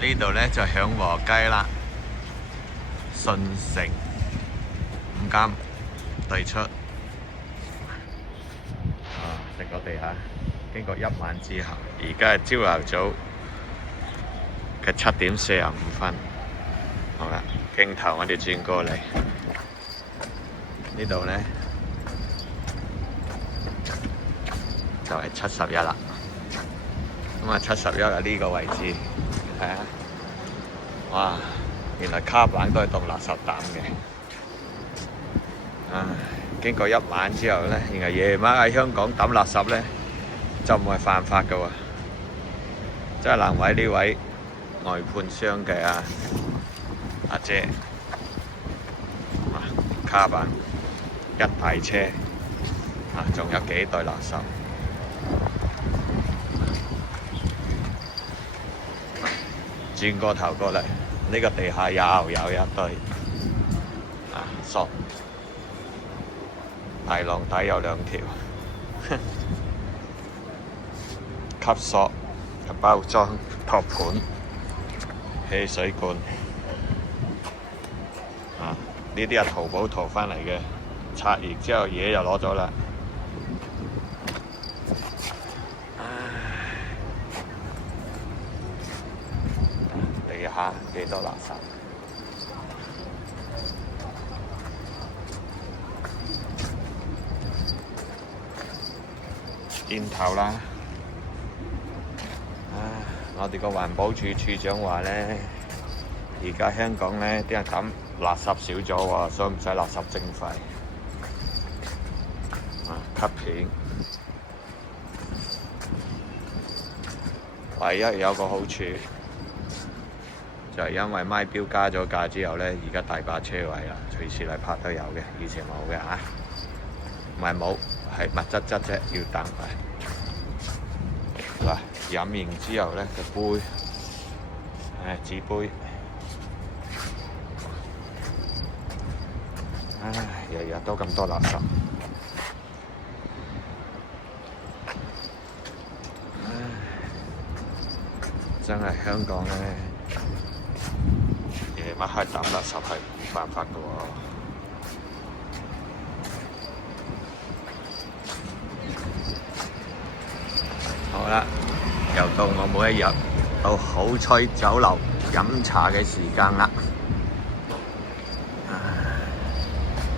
呢度咧就響和雞啦，順城五金對出。食個地下，經過一晚之後，而家係朝頭早嘅7:45。好啦，鏡頭我哋轉過嚟，呢度咧就係71啦。咁啊，71啊呢個位置，睇下，哇！原來卡板都係當垃圾抌嘅。經過一晚之後咧，原來夜晚喺香港抌垃圾咧就唔係犯法㗎喎，真係難為呢位外判商嘅阿姐。卡板一大車，仲有幾袋垃圾。轉個頭過嚟，呢個地下又有一堆索。大浪底有2條，吸索、包裝、托盤、汽水罐，呢啲係淘寶淘返嚟嘅，拆完之後嘢就攞咗啦。地下幾多垃圾？煙頭啦，我哋個環保署署長話咧，而家香港咧啲人抌垃圾少咗喎，所以唔使垃圾徵費。吸片，唯一有個好處就係因為咪標加咗價之後咧，而家大把車位啦，隨時嚟拍都有嘅，以前冇嘅嚇。唔係冇，係密質質啫，要等。嗱，飲完之後咧個杯，紙杯，日日都咁多垃圾，真係香港咧，夜晚黑抌垃圾係唔犯法㗎喎。好啦，又到我每一日到好彩酒樓飲茶嘅時間啦。